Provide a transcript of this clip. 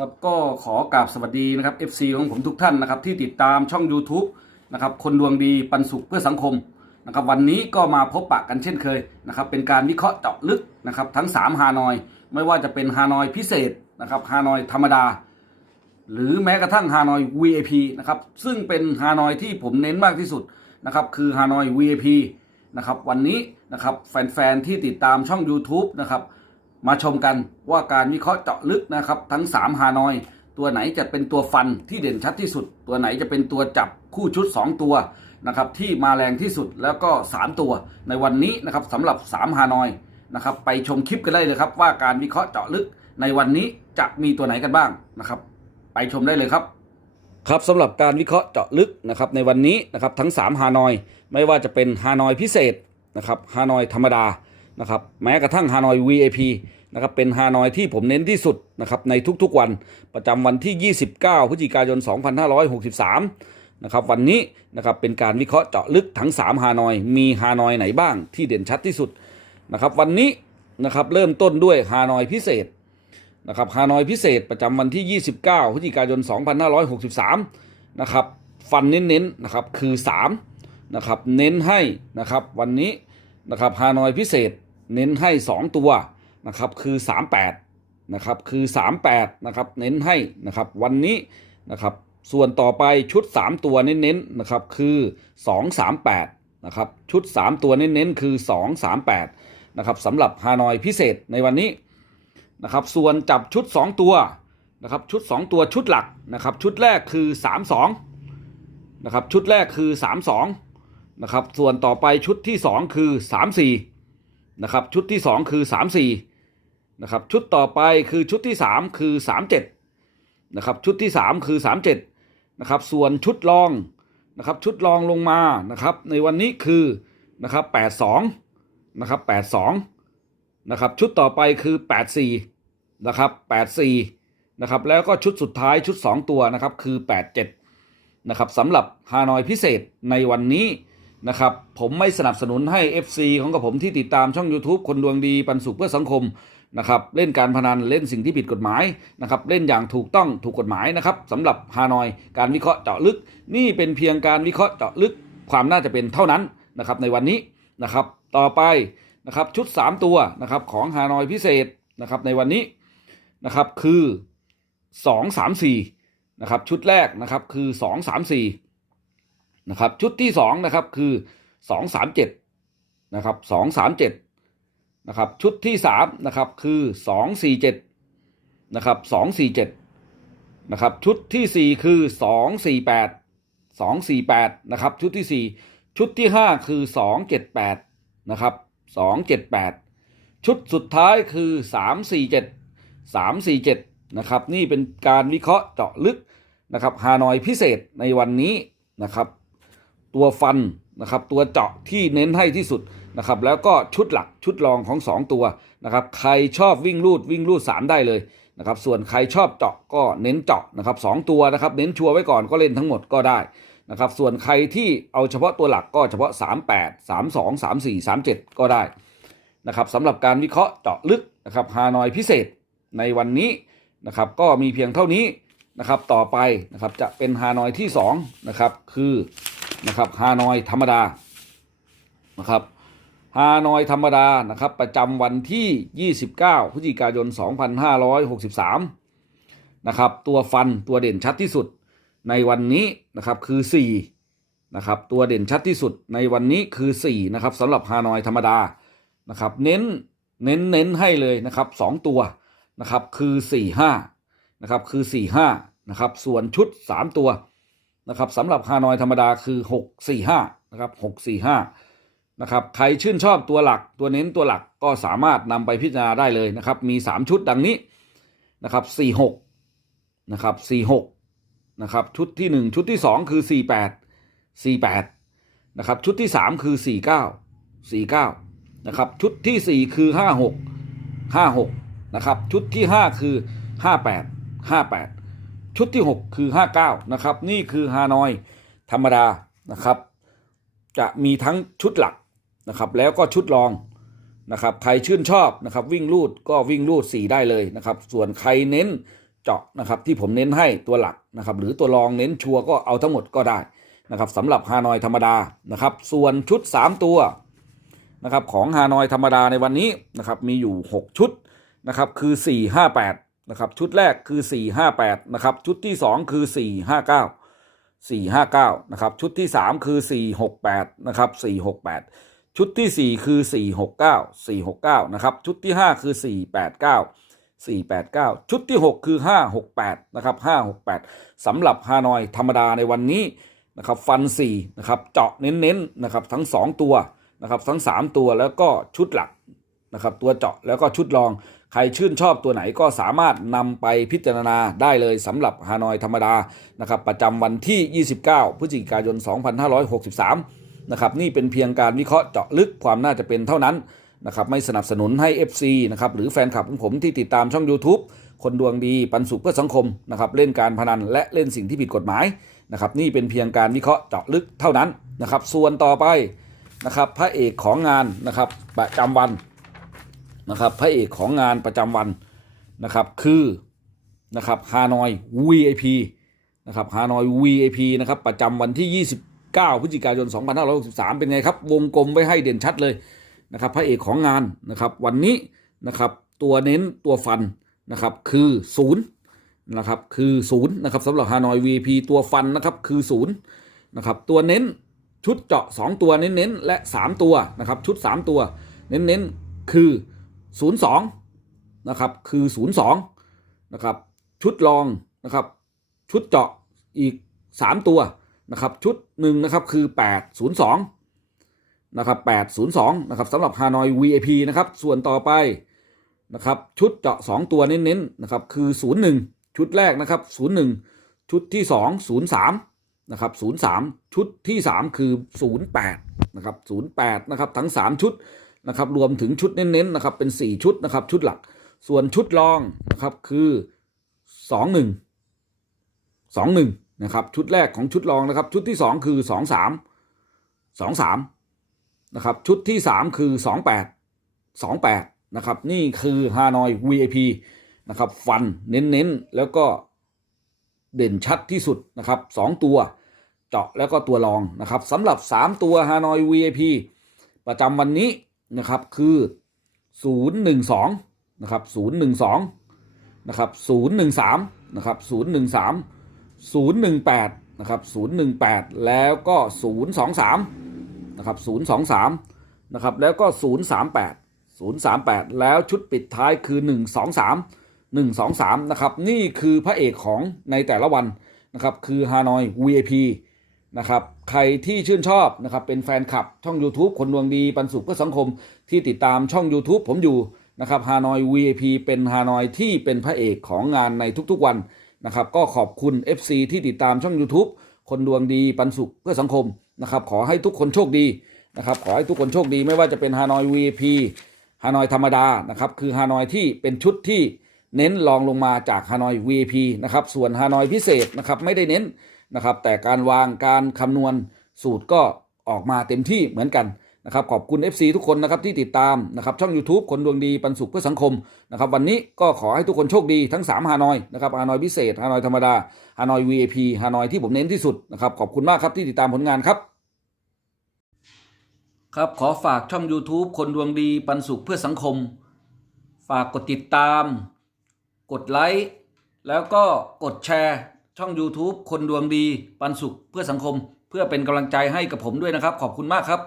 ครับก็ขอกราบสวัสดีนะครับ FC ของผมทุกท่านนะครับที่ติดตามช่อง YouTube นะครับคนดวงดีปันสุขเพื่อสังคมนะครับวันนี้ก็มาพบปะกันเช่นเคยนะครับเป็นการวิเคราะห์เจาะลึกนะครับทั้ง 3 ฮานอย ไม่ว่าจะเป็นฮานอยพิเศษนะครับฮานอยธรรมดา หรือแม้กระทั่งฮานอย VIP นะครับซึ่งเป็นฮานอยที่ผมเน้นมากที่สุดนะครับคือฮานอย VIP นะครับวันนี้นะครับแฟนๆที่ติดตามช่อง YouTube นะครับ มาชมกันว่าการวิเคราะห์เจาะลึกนะครับ ทั้ง 3 ฮานอย ตัวไหนจะเป็นตัวฟันที่เด่นชัดที่สุด ตัวไหนจะเป็นตัวจับคู่ชุด 2 ตัวนะครับที่มาแรงที่สุดแล้วก็ 3 ตัว ในวันนี้นะครับสำหรับ 3 ฮานอยนะครับไปชมคลิปกันได้เลยครับ ว่าการวิเคราะห์เจาะลึกในวันนี้จะมีตัวไหนกันบ้างนะครับ ไปชมได้เลยครับ ครับสำหรับการวิเคราะห์เจาะลึกนะครับในวันนี้นะครับทั้ง 3 ฮานอย ไม่ว่าจะเป็นฮานอยพิเศษนะครับฮานอยธรรมดา นะครับแม้กระทั่งฮานอย VIP นะครับเป็นฮานอยที่ผมเน้นที่สุดนะครับในทุกๆวันประจำวันที่ 29 พฤศจิกายน 2563 นะครับวันนี้นะครับเป็นการวิเคราะห์เจาะลึกทั้ง 3 ฮานอย มีฮานอยไหนบ้างที่เด่นชัดที่สุดนะครับวันนี้นะครับเริ่มต้นด้วยฮานอยพิเศษนะครับฮานอยพิเศษประจำวันที่ 29 พฤศจิกายน 2563 นะครับฟันเน้นๆนะครับคือ3นะครับเน้นให้นะครับวันนี้นะครับฮานอยพิเศษ เน้นให้ 2 ตัวนะครับคือ 38นะครับคือ 38นะครับเน้นให้นะครับวันนี้นะครับส่วนต่อไปชุด 3 ตัวเน้นๆนะครับคือ 238นะครับชุด 3 ตัวเน้นๆคือ 238นะครับสำหรับฮานอยพิเศษในวันนี้นะครับส่วนจับชุด 2 ตัวนะครับชุด 2 ตัวชุดหลักนะครับชุดแรกคือ 32นะครับชุดแรกคือ 32นะครับส่วนต่อไปชุดที่ 2 คือ 34 นะครับชุดที่ 2 คือ 34นะครับชุดต่อไปคือชุดที่ 3 คือ 37นะครับชุดที่ 3 คือ 37นะครับส่วนชุดรองนะครับชุดรองลงมานะครับในวันนี้คือนะครับ82นะครับ82นะครับชุดต่อไปคือ 84นะครับ84นะครับแล้วก็ชุดสุดท้ายชุด 2 ตัวนะครับคือ 87นะครับสำหรับฮานอยพิเศษในวันนี้ นะครับ ผมไม่สนับสนุนให้ FC ของกับผมที่ติดตามช่อง YouTube คนดวงดีปันสุขเพื่อสังคมนะครับเล่นการพนันเล่นสิ่งที่ผิดกฎหมายนะครับเล่นอย่างถูกต้องถูกกฎหมายนะครับสำหรับฮานอยการวิเคราะห์เจาะลึก นี่เป็นเพียงการวิเคราะห์เจาะลึกความน่าจะเป็นเท่านั้นนะครับในวันนี้นะครับ ต่อไปนะครับชุด 3 ตัวนะครับของฮานอยพิเศษนะครับในวันนี้นะครับคือ 2 3 4นะครับชุดแรกนะครับคือ 2 3 4 นะครับ ชุดที่2นะครับคือ2 3 7นะครับ2 3 7นะครับ ชุดที่3นะครับคือ2 4 7นะครับ2 4 7นะครับชุดทีสี่4คือ2 4 8 2 4 8นะครับ ชุดที่4ชุดที่5คือ2 7 8นะครับสองเจ็ดแปดชุดสุดท้ายคือสามสี่เจ็ดสามสี่เจ็ดนะครับ นี่เป็นการวิเคราะห์เจาะลึกนะครับฮานอยพิเศษในวันนี้นะครับ ตัวฟันนะครับตัวเจาะที่เน้นให้ที่สุดนะครับแล้วก็ชุดหลักชุดรองของ 2 ตัวนะครับใครชอบวิ่งรูดวิ่งรูด3ได้เลยนะครับส่วนใครชอบเจาะก็เน้นเจาะนะครับสตัวนะครับเน้นชัวร์ไว้ก่อนก็เล่นทั้งหมดก็ได้นะครับส่วนใครที่เอาเฉพาะตัวหลักก็เฉพาะ 38 32 34 37 ก็ได้นะครับสำหรับการวิเคราะห์เจาะลึกนะครับฮานอยพิเศษในวันนี้นะครับก็มีเพียงเท่านี้นะครับต่อไปนะครับจะเป็นฮานอยที่2นะครับคือ นะครับฮานอยธรรมดานะครับฮานอยธรรมดานะครับประจำวันที่ 29 พฤศจิกายน 2563 นะครับ ตัวฟันตัวเด่นชัดที่สุดในวันนี้นะครับคือ 4 นะครับ ตัวเด่นชัดที่สุดในวันนี้คือ 4 นะครับสำหรับฮานอยธรรมดานะครับ เน้นเน้นเน้นให้เลยนะครับ2ตัวนะครับคือ 4 5นะครับคือ 4 5นะครับส่วนชุด 3 ตัว นะครับสำหรับฮานอยธรรมดาคือ 6 4 5นะครับ6 4 5นะครับใครชื่นชอบตัวหลักตัวเน้นตัวหลักก็สามารถนำไปพิจารณาได้เลยนะครับมี 3 ชุดดังนี้นะครับ4 6นะครับ4 6นะครับชุดที่ 1 ชุดที่ 2 คือ 48 48นะครับชุดที่ 3 คือ 49 49นะครับชุดที่ 4 คือ 56 56นะครับชุดที่ 5 คือ 58 58 ชุดที่ 6 คือ 59 นะครับ นี่คือฮานอยธรรมดานะครับ จะมีทั้งชุดหลักนะครับ แล้วก็ชุดรองนะครับ ใครชื่นชอบนะครับ วิ่งลูดก็วิ่งลูด 4 ได้เลยนะครับ ส่วนใครเน้นเจาะนะครับ ที่ผมเน้นให้ตัวหลักนะครับ หรือตัวรองเน้นชัวรก็เอาทั้งหมดก็ได้นะครับสำหรับฮานอยธรรมดานะครับ ส่วนชุด 3 ตัวนะครับของฮานอยธรรมดาในวันนี้นะครับ มีอยู่ 6 ชุดนะครับ คือ 458 นะครับ ชุดแรกคือ 458 นะครับ ชุดที่ 2 คือ 459 459 นะครับ ชุดที่ 3 คือ 468 นะครับ 468 ชุดที่ 4 คือ 469 469 นะครับ ชุดที่ 5 คือ 489 489 ชุดที่ 6 คือ 568 นะครับ 568สำหรับฮานอยธรรมดาในวันนี้นะครับฟัน4นะครับเจาะเน้นๆนะครับทั้ง 2 ตัวนะครับทั้ง 3 ตัวแล้วก็ชุดหลักนะครับตัวเจาะแล้วก็ชุดรอง ครชื่นชอบตัวไหนก็สามารถนำไปพิจารณาได้เลยสำหรับฮานอยธรรมดานะครับประจำวันที่ 29 พฤศจิกายน 2563 นะครับนี่เป็นเพียงการวิเคราะห์เจาะลึกความน่าจะเป็นเท่านั้นนะครับไม่สนับสนุนให้ FC นะครับหรือแฟนคลับของผมที่ติดตามช่อง YouTube คนดวงดีปันสุขเพื่อสังคมนะครับเล่นการพนันและเล่นสิ่งที่ผิดกฎหมายนะครับนี่เป็นเพียงการวิเคราะห์เจาะลึกเท่านั้นนะครับส่วนต่อไปนะครับพระเอกของงานนะครับประจำวัน นะครับพระเอกของงานประจำวันนะครับคือนะครับฮานอย VIP นะครับฮานอย VIP นะครับประจำวันที่ 29 พฤศจิกายน 2563 เป็นไงครับ วงกลมไว้ให้เด่นชัดเลยนะครับพระเอกของงานนะครับวันนี้นะครับตัวเน้นตัวฟันนะครับคือศูนย์นะครับคือศูนย์นะครับสำหรับฮานอย VIP ตัวฟันนะครับคือศูนย์นะครับตัวเน้นชุดเจาะ 2 ตัวเน้นๆและ 3 ตัวนะครับชุด 3 ตัวเน้นๆคือ 02นะครับคือ 02นะครับชุดรองนะครับชุดเจาะอีก 3 ตัวนะครับชุดหนึ่งนะครับคือ 802นะครับ802นะครับสำหรับฮานอย VIP นะครับส่วนต่อไปนะครับชุดเจาะ 2 ตัวเน้นๆนะครับคือ 01 ชุดแรกนะครับ 01 ชุดที่ 2 03นะครับ03 ชุดที่ 3 คือ 08นะครับ08นะครับทั้ง 3 ชุด นะครับรวมถึงชุดเน้นๆนะครับเป็น 4 ชุดนะครับชุดหลักส่วนชุดรองนะครับคือ21 21นะครับชุดแรกของชุดรองนะครับชุดที่2คือ23 23นะครับชุดที่3คือ28 28นะครับนี่คือฮานอย VIP นะครับฟันเน้นๆแล้วก็เด่นชัดที่สุดนะครับ2ตัวเจาะแล้วก็ตัวรองนะครับสำหรับ3ตัวฮานอย VIP ประจำวันนี้ นะครับคือ 012นะครับ012นะครับ013นะครับ013 018นะครับ018 แล้วก็ 023นะครับ023นะครับแล้วก็ 038 038 แล้วชุดปิดท้ายคือ 123 123นะครับนี่คือพระเอกของในแต่ละวันนะครับคือฮานอย VIP นะครับใครที่ชื่นชอบนะครับเป็นแฟนคลับช่อง YouTube คนดวงดีปันสุขเพื่อสังคมที่ติดตามช่อง YouTube ผมอยู่นะครับฮานอย VIP เป็นฮานอยที่เป็นพระเอกของงานในทุกๆวันนะครับก็ขอบคุณ FC ที่ติดตามช่อง YouTube คนดวงดีปันสุขเพื่อสังคมนะครับขอให้ทุกคนโชคดีนะครับขอให้ทุกคนโชคดีไม่ว่าจะเป็นฮานอย VIP ฮานอยธรรมดานะครับคือฮานอยที่เป็นชุดที่เน้นรองลงมาจากฮานอย VIP นะครับส่วนฮานอยพิเศษนะครับไม่ได้เน้น นะครับ แต่การวางการคำนวณสูตรก็ออกมาเต็มที่เหมือนกันนะครับ ขอบคุณ FC ทุกคนนะครับที่ติดตามนะครับช่อง YouTube คนดวงดีปันสุขเพื่อสังคมนะครับวันนี้ก็ขอให้ทุกคนโชคดีทั้ง 3 ฮานอยนะครับฮานอยพิเศษฮานอยธรรมดาฮานอย VIP ฮานอยที่ผมเน้นที่สุดนะครับขอบคุณมากครับที่ติดตามผลงานครับครับขอฝากช่อง YouTube คนดวงดีปันสุขเพื่อสังคม ฝากกดติดตาม กดไลค์แล้วก็กดแชร์ ช่อง YouTube คนดวงดีปันสุขเพื่อสังคม เพื่อเป็นกำลังใจให้กับผมด้วยนะครับ ขอบคุณมากครับ